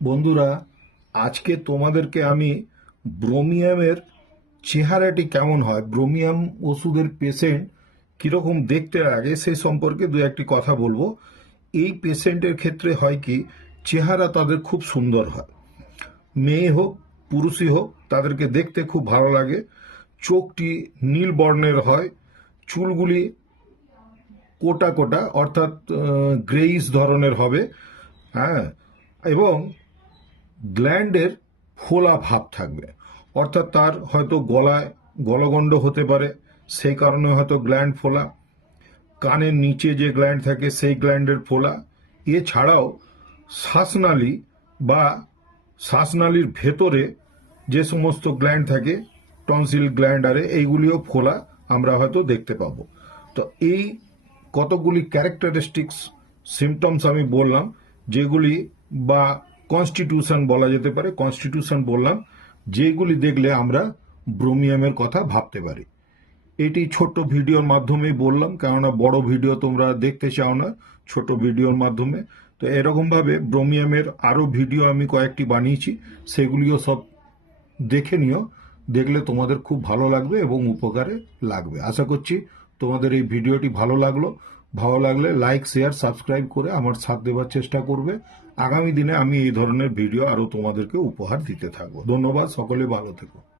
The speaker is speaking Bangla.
বন্ধুরা, আজকে তোমাদেরকে আমি ব্রোমিয়ামের চেহারাটি কেমন হয়, ব্রোমিয়াম ওষুধের পেশেন্ট কীরকম দেখতে লাগে সেই সম্পর্কে দু একটি কথা বলবো। এই পেশেন্টের ক্ষেত্রে হয় কি, চেহারা তাদের খুব সুন্দর হয়। মেয়ে হোক পুরুষই হোক, তাদেরকে দেখতে খুব ভালো লাগে। চোখটি নীল বর্ণের হয়, চুলগুলি কোটা কোটা অর্থাৎ গ্রেইশ ধরনের হবে। হ্যাঁ, এবং গ্ল্যান্ডের ফোলা ভাব থাকবে, অর্থাৎ তার হয়তো গলায় গলগণ্ড হতে পারে, সেই কারণে হয়তো গ্ল্যান্ড ফোলা। কানের নিচে যে গ্ল্যান্ড থাকে সেই গ্ল্যান্ডের ফোলা। এছাড়াও শ্বাসনালী বা শ্বাসনালীর ভেতরে যে সমস্ত গ্ল্যান্ড থাকে, টনসিল গ্ল্যান্ড আরে, এইগুলিও ফোলা আমরা হয়তো দেখতে পাবো। তো এই কতগুলি ক্যারেক্টারিস্টিক্স সিমটমস আমি বললাম, যেগুলি বা কনস্টিটিউশন বলা যেতে পারে, কনস্টিটিউশন বললাম, যেগুলি দেখলে আমরা ব্রোমিয়ামের কথা ভাবতে পারি। এটি ছোট্ট ভিডিওর মাধ্যমেই বললাম, কেননা বড় ভিডিও তোমরা দেখতে চাও না, ছোট ভিডিওর মাধ্যমে। তো এরকমভাবে ব্রোমিয়ামের আরও ভিডিও আমি কয়েকটি বানিয়েছি, সেগুলিও সব দেখে নিও। দেখলে তোমাদের খুব ভালো লাগবে এবং উপকারে লাগবে। আশা করছি তোমাদের এই ভিডিওটি ভালো লাগলো। ভালো লাগলে লাইক, শেয়ার, সাবস্ক্রাইব করে আমার সাথ দেওয়ার চেষ্টা করবে। আগামী দিনে আমি এই ধরনের ভিডিও আরও তোমাদেরকে উপহার দিতে থাকবো। ধন্যবাদ, সকলে ভালো থেকো।